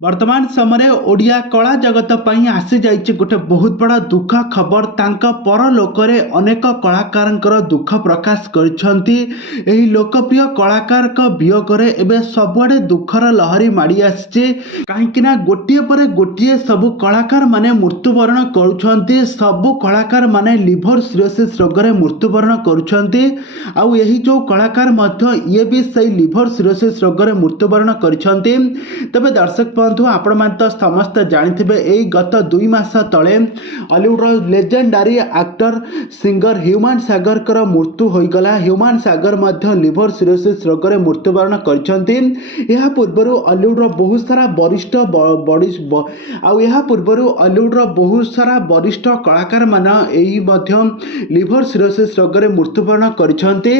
वर्तमान समय ओडिया कला जगत पई आसी जाइए गोटे बहुत बड़ा दुख खबर तांका परलोकरे अनेक कलाकार दुख प्रकाश करिसेंती। एही लोकप्रिय कलाकार वियोगरे एबे सबुआडे दुखर लहरी माड़ी आसी कहीं गोटे पर गोटे सबु कलाकार माने मृत्युवरण करुछंती। सबु कलाकार माने लिभर सिरोसिस रोगरे मृत्युवरण करुछंती। आउ यही जो कलाकार मध्य ये भी सही लिभर सिरोसिस रोगरे मृत्युवरण करिसेंती। तबे दर्शक बंधु आपण मान तो समस्त जानिथिबे एई गत 2 मास तले हॉलीवुड लेजेंडारी एक्टर सिंगर ह्यूमान सागर कर मृत्यु होई गला। ह्यूमान सागर मध्य लिभर सिरोसिस रोग रे मृत्युवरण करिसेंती। एहा पूर्वरु हॉलीवुड बहुत सारा वरिष्ठ बहुत सारा वरिष्ठ कलाकार मान एई मध्य लिभर सिरोसिस रोग रे मृत्युवरण करिसेंती।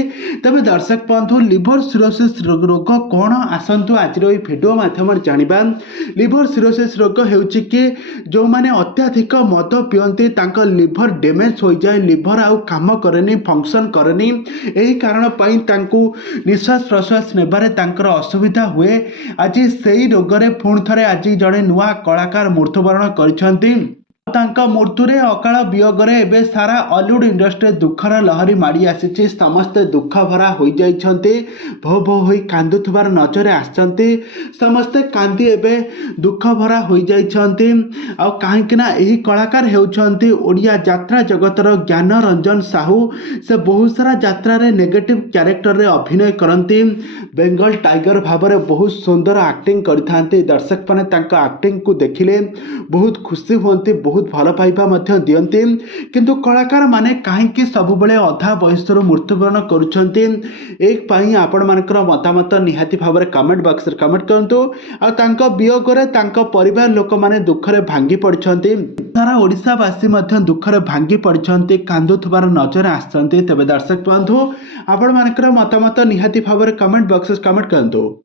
तबे दर्शक बंधु लिभर सिरोसिस रोग कोन आसंतु आज रो वीडियो माध्यम जानिबा। लिभर सिरोसिस रोग हेउची कि जो माने अत्याधिक मद पियंती तांका लिभर डैमेज हो जाए, लिभर आउ काम करेनी, फंक्शन करेनी। एही कारण पई तांकू निश्वास प्रश्वास नेबारे तांकर असुविधा हुए। आज सेही रोगरे पुणी थरे आज जड़े नुआ कलाकार मृत्युवरण करिसेंती। तांका मृत्युरे अकाल वियोगरे एबे सारा हॉलीवुड इंडस्ट्री दुखर लहरी माड़ी आसी। समस्ते दुख भरा हो जाइछंती, भो भो होई कांदुथबार नजरे आछंती। समस्ते कांदी एबे दुख भरा हो जाइछंती। आ काहेकि ना एही कलाकार हेउछंती ओडिया यात्रा जगतर ज्ञान रंजन साहू। से बहुत सारा यात्रा रे नेगेटिव कैरेक्टर रे अभिनय करंती। बेंगल टाइगर भाबरे बहुत सुंदर एक्टिंग करथांती। दर्शक माने तांका एक्टिंग को देखिले बहुत खुशी होंती, बहुत भल पाइबा मध्य दियंती। किंतु कलाकार माने काहेकि सब बेले अधा बयसर मृत्युवरण करुछंती। एक पाई आपण मानकर मतामत निहाती भाबरे कमेंट बॉक्स रे कमेंट करंतु। आ तांका वियोगरे तांका परिवार लोक माने दुखरे भांगी पड़छंती। सारा ओडिशावासी मध्य दुखरे भांगी पड़छंती, कांदुथबार नजर आछंती। तबे दर्शक बंधु आपण मानकर मतामत निहाती भाबरे कमेंट बॉक्स रे कमेंट करंतु।